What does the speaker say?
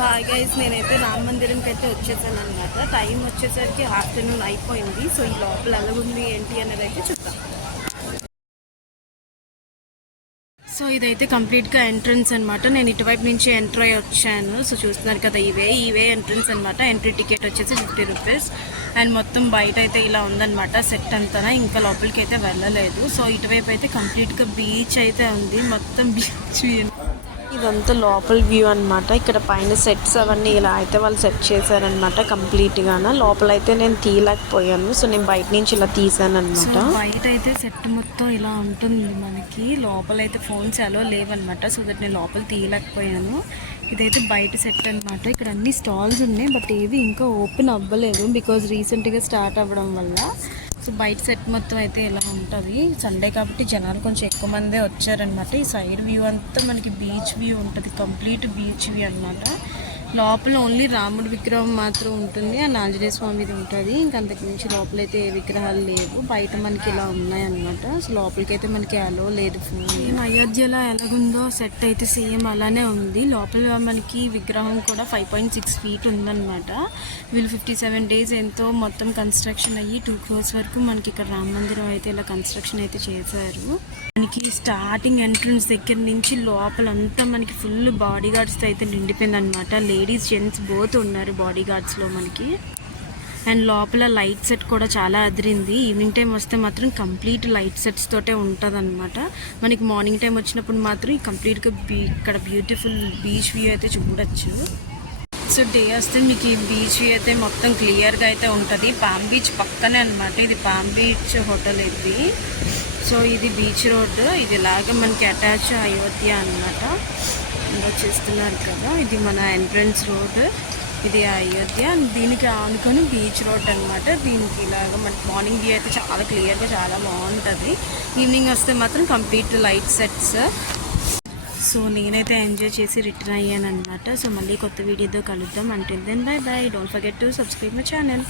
Hi guys, నేనైతే రామ మందిరంకి అయితే వచ్చేసాను అనమాట. టైం వచ్చేసరికి ఆఫ్టర్నూన్ అయిపోయింది. సో ఈ లోపల ఎలాగుంది ఏంటి అనేది అయితే చూద్దాం. సో ఇదైతే కంప్లీట్గా ఎంట్రన్స్ అనమాట. నేను ఇటువైపు నుంచి ఎంటర్ అయ్యి వచ్చాను. సో చూస్తున్నారు కదా, ఇవే ఎంట్రన్స్ అనమాట. ఎంట్రీ టికెట్ వచ్చేసి 50 రూపీస్. అండ్ మొత్తం బయట అయితే ఇలా ఉందన్నమాట సెట్ అంతా. ఇంకా లోపలికి అయితే వెళ్ళలేదు. సో ఇటువైపు అయితే కంప్లీట్గా బీచ్ అయితే ఉంది. మొత్తం బీచ్ ఇదంతా లోపల వ్యూ అనమాట. ఇక్కడ పైన సెట్స్ అవన్నీ ఇలా అయితే వాళ్ళు సెట్ చేశారనమాట కంప్లీట్గా. లోపల అయితే నేను తీయలేకపోయాను. సో నేను బయట నుంచి ఇలా తీసాను అనమాట. బయట అయితే సెట్ మొత్తం ఇలా ఉంటుంది మనకి. లోపల అయితే ఫోన్స్ అలో లేవన్నమాట. సో దట్ నేను లోపల తీయలేకపోయాను. ఇదైతే బయట సెట్ అనమాట. ఇక్కడ అన్ని స్టాల్స్ ఉన్నాయి, బట్ ఏవి ఇంకా ఓపెన్ అవ్వలేదు బికాజ్ రీసెంట్గా స్టార్ట్ అవ్వడం వల్ల. సో బయట సెట్ మొత్తం అయితే ఇలా ఉంటుంది. సండే కాబట్టి జనాలు కొంచెం ఎక్కువ మందే వచ్చారనమాట. ఈ సైడ్ వ్యూ అంతా మనకి బీచ్ వ్యూ ఉంటుంది, కంప్లీట్ బీచ్ వ్యూ అనమాట. లోపల ఓన్లీ రాముడి విగ్రహం మాత్రం ఉంటుంది, అండ్ ఆంజనేయ స్వామిది ఉంటుంది. ఇంకంతకు మించి లోపలైతే ఏ విగ్రహాలు లేవు. బయట మనకి ఇలా ఉన్నాయన్నమాట. సో లోపలికైతే మనకి అలో లేదు. సేమ్ అయోధ్యలో ఎలాగుందో సెట్ అయితే సేమ్ అలానే ఉంది. లోపల మనకి విగ్రహం కూడా 5.6 feet ఉందన్నమాట. వీళ్ళు 57 days ఎంతో మొత్తం కన్స్ట్రక్షన్ అయ్యి 2 crores వరకు మనకి ఇక్కడ రామ మందిరం అయితే ఇలా కన్స్ట్రక్షన్ అయితే చేశారు. మనకి స్టార్టింగ్ ఎంట్రన్స్ దగ్గర నుంచి లోపలంతా మనకి ఫుల్ బాడీ గార్డ్స్తో అయితే నిండిపోయింది అనమాట. లేడీస్ జెంట్స్ బోత్ ఉన్నారు బాడీ గార్డ్స్లో మనకి. అండ్ లోపల లైట్ సెట్ కూడా చాలా అదిరింది. ఈవినింగ్ టైం వస్తే మాత్రం కంప్లీట్ లైట్ సెట్స్ తోటే ఉంటుంది అనమాట. మనకి మార్నింగ్ టైం వచ్చినప్పుడు మాత్రం కంప్లీట్గా ఇక్కడ బ్యూటిఫుల్ బీచ్ వ్యూ అయితే చూడొచ్చు. సో డే వస్తే మీకు ఈ బీచ్ వ్యూ అయితే మొత్తం క్లియర్గా అయితే ఉంటుంది. పామ్ బీచ్ పక్కనే అనమాట. ఇది పామ్ బీచ్ హోటల్ ఇది. సో ఇది బీచ్ రోడ్. ఇది ఇలాగ మనకి అటాచ్ అయోధ్య అనమాట. ఇంకా చేస్తున్నారు కదా, ఇది మన ఎంట్రన్స్ రోడ్. ఇది అయోధ్య. దీనికి ఆనుకొని బీచ్ రోడ్ అనమాట. దీనికి ఇలాగ మనకి మార్నింగ్ వ్యూ అయితే చాలా క్లియర్గా చాలా బాగుంటుంది. ఈవినింగ్ వస్తే మాత్రం కంప్లీట్ లైట్ సెట్స్. సో నేనైతే ఎంజాయ్ చేసి రిటర్న్ అయ్యాను అనమాట. సో మళ్ళీ కొత్త వీడియోతో కలుద్దాం. Until then bye bye. Don't forget to subscribe my channel.